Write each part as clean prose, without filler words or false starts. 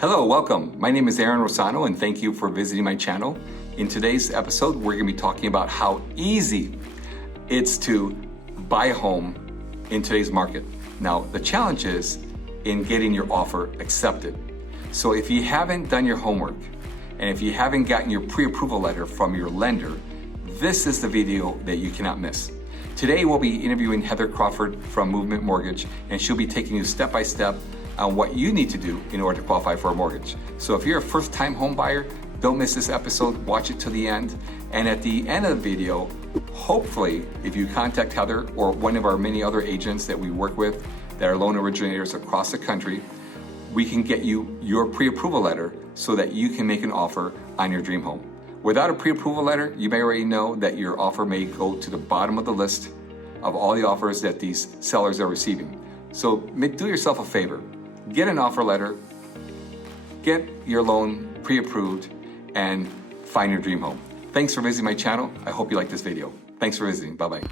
Hello, welcome. My name is Aaron Rosano and thank you for visiting my channel. In today's episode, we're going to be talking about how easy it's to buy a home in today's market. Now, the challenge is in getting your offer accepted. So if you haven't done your homework and if you haven't gotten your pre-approval letter from your lender, this is the video that you cannot miss. Today, we'll be interviewing Heather Crawford from Movement Mortgage, and she'll be taking you step by step on what you need to do in order to qualify for a mortgage. So if you're a first-time home buyer, don't miss this episode, watch it to the end. And at the end of the video, hopefully, if you contact Heather or one of our many other agents that we work with that are loan originators across the country, we can get you your pre-approval letter so that you can make an offer on your dream home. Without a pre-approval letter, you may already know that your offer may go to the bottom of the list of all the offers that these sellers are receiving. So do yourself a favor. Get an offer letter, get your loan pre-approved, and find your dream home. Thanks for visiting my channel. I hope you like this video. Thanks for visiting. Bye-bye.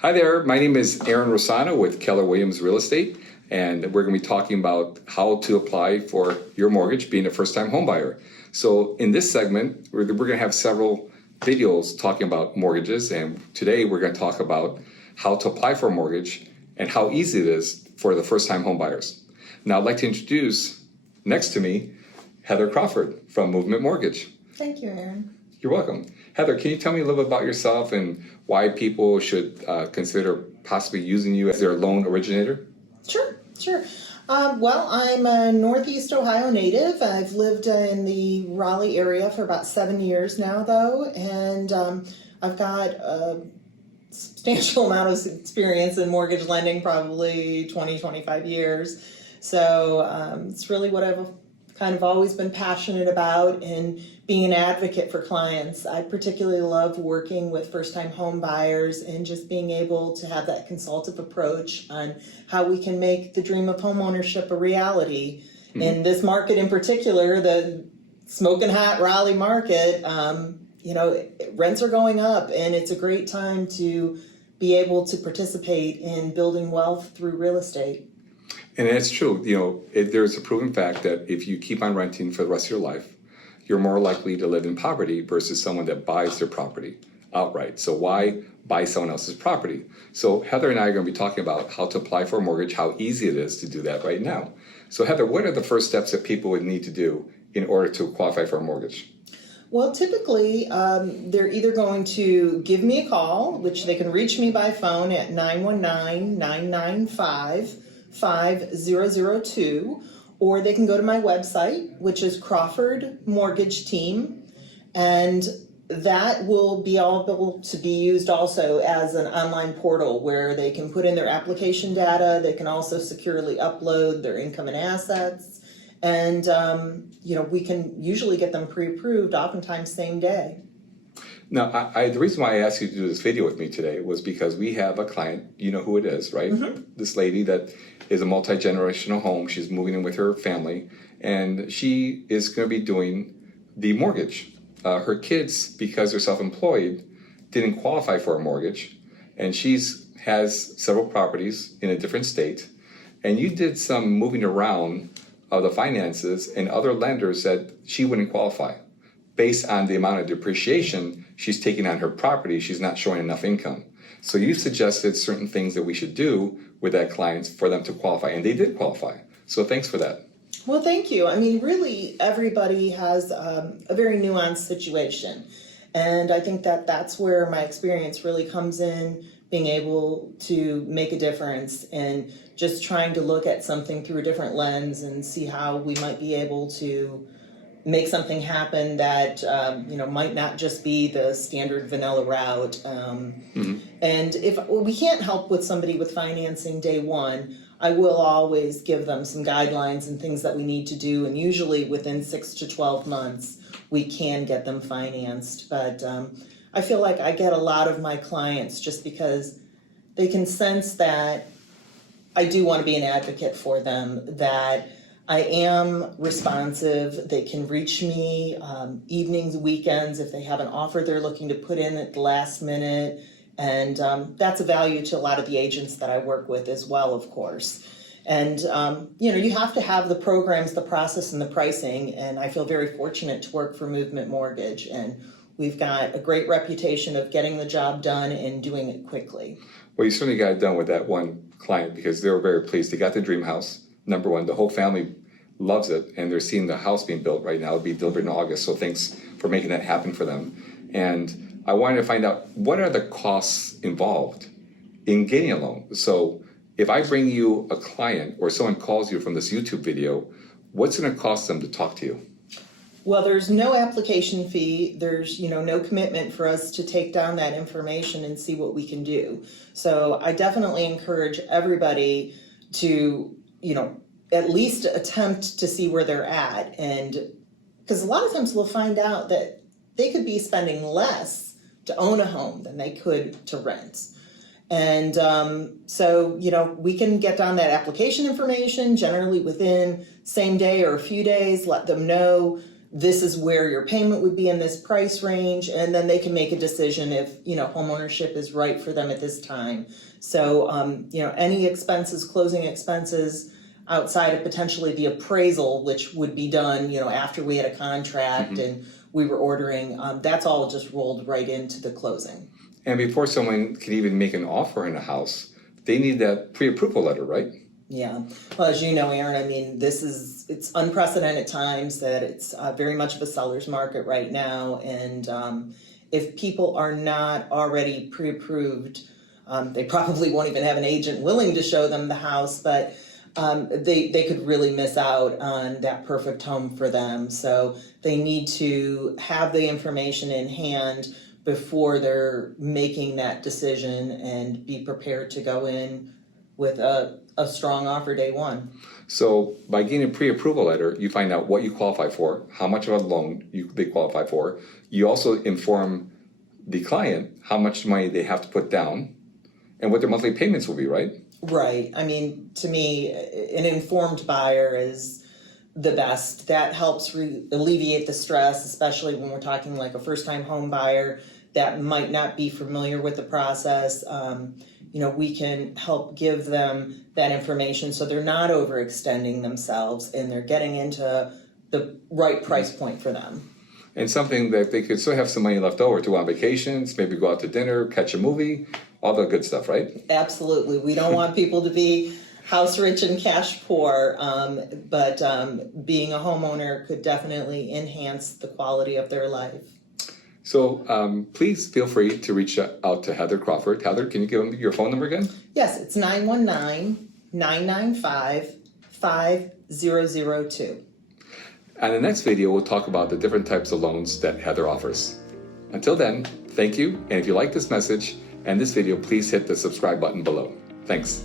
Hi there, my name is Aaron Rosano with Keller Williams Real Estate, and we're going to be talking about how to apply for your mortgage being a first-time home buyer. So in this segment, we're going to have several videos talking about mortgages, and today we're going to talk about how to apply for a mortgage and how easy it is for the first-time home buyers. Now I'd like to introduce next to me Heather Crawford from Movement Mortgage. Thank you, Aaron. You're welcome. Heather, can you tell me a little bit about yourself and why people should consider possibly using you as their loan originator? Sure. Well, I'm a Northeast Ohio native. I've lived in the Raleigh area for about 7 years now, though, and I've got a substantial amount of experience in mortgage lending, probably 25 years. So it's really what I've kind of always been passionate about, and being an advocate for clients. I particularly love working with first-time home buyers and just being able to have that consultative approach on how we can make the dream of homeownership a reality. Mm-hmm. In this market in particular, the smoking hot Raleigh market, rents are going up, and it's a great time to be able to participate in building wealth through real estate. And it's true, there's a proven fact that if you keep on renting for the rest of your life, you're more likely to live in poverty versus someone that buys their property outright. So why buy someone else's property? So Heather and I are going to be talking about how to apply for a mortgage, how easy it is to do that right now. So Heather, what are the first steps that people would need to do in order to qualify for a mortgage? Well, typically, they're either going to give me a call, which they can reach me by phone at 919-995-5002, or they can go to my website, which is Crawford Mortgage Team, and that will be able to be used also as an online portal where they can put in their application data. They can also securely upload their income and assets, and we can usually get them pre-approved, oftentimes same day. Now, the reason why I asked you to do this video with me today was because we have a client, you know who it is, right? Mm-hmm. This lady that is a multi-generational home. She's moving in with her family, and she is going to be doing the mortgage. Her kids, because they're self-employed, didn't qualify for a mortgage, and has several properties in a different state, and you did some moving around of the finances, and other lenders said she wouldn't qualify. Based on the amount of depreciation she's taking on her property, she's not showing enough income. So you suggested certain things that we should do with that client for them to qualify, and they did qualify. So thanks for that. Well, thank you. I mean, really, everybody has a very nuanced situation. And I think that that's where my experience really comes in, being able to make a difference and just trying to look at something through a different lens and see how we might be able to make something happen that might not just be the standard vanilla route. Mm-hmm. And if we can't help with somebody with financing day one, I will always give them some guidelines and things that we need to do. And usually within 6 to 12 months, we can get them financed. But I feel like I get a lot of my clients just because they can sense that I do want to be an advocate for them, that I am responsive. They can reach me evenings, weekends, if they have an offer they're looking to put in at the last minute, And that's a value to a lot of the agents that I work with as well, of course. And, you have to have the programs, the process, and the pricing. And I feel very fortunate to work for Movement Mortgage. And we've got a great reputation of getting the job done and doing it quickly. Well, you certainly got it done with that one client because they were very pleased. They got the dream house, number one. The whole family loves it, and they're seeing the house being built right now. It'll be delivered in August, so thanks for making that happen for them. And I wanted to find out, what are the costs involved in getting a loan? So if I bring you a client or someone calls you from this YouTube video, what's it going to cost them to talk to you? Well, there's no application fee. There's, no commitment for us to take down that information and see what we can do. So I definitely encourage everybody to, at least attempt to see where they're at. And because a lot of times we'll find out that they could be spending less to own a home than they could to rent. And so, we can get down that application information generally within same day or a few days, let them know this is where your payment would be in this price range, and then they can make a decision if, home ownership is right for them at this time. So, any expenses, closing expenses outside of potentially the appraisal, which would be done, after we had a contract and we were ordering, that's all just rolled right into the closing. And before someone can even make an offer in a house, they need that pre-approval letter, right? Yeah. Well, as you know, Aaron, it's unprecedented times that it's very much of a seller's market right now. And if people are not already pre-approved, they probably won't even have an agent willing to show them the house, but they could really miss out on that perfect home for them. So they need to have the information in hand before they're making that decision and be prepared to go in with a strong offer day one. So by getting a pre-approval letter, you find out what you qualify for, how much of a loan they qualify for. You also inform the client how much money they have to put down and what their monthly payments will be, right? Right. To me, an informed buyer is the best. That helps alleviate the stress, especially when we're talking like a first-time home buyer that might not be familiar with the process. We can help give them that information so they're not overextending themselves and they're getting into the right price point for them. And something that they could still have some money left over to go on vacations, maybe go out to dinner, catch a movie, all the good stuff, right? Absolutely. We don't want people to be house rich and cash poor, but being a homeowner could definitely enhance the quality of their life. So please feel free to reach out to Heather Crawford. Heather, can you give them your phone number again? Yes, it's 919-995-5002. And in the next video, we'll talk about the different types of loans that Heather offers. Until then, thank you. And if you like this message and this video, please hit the subscribe button below. Thanks.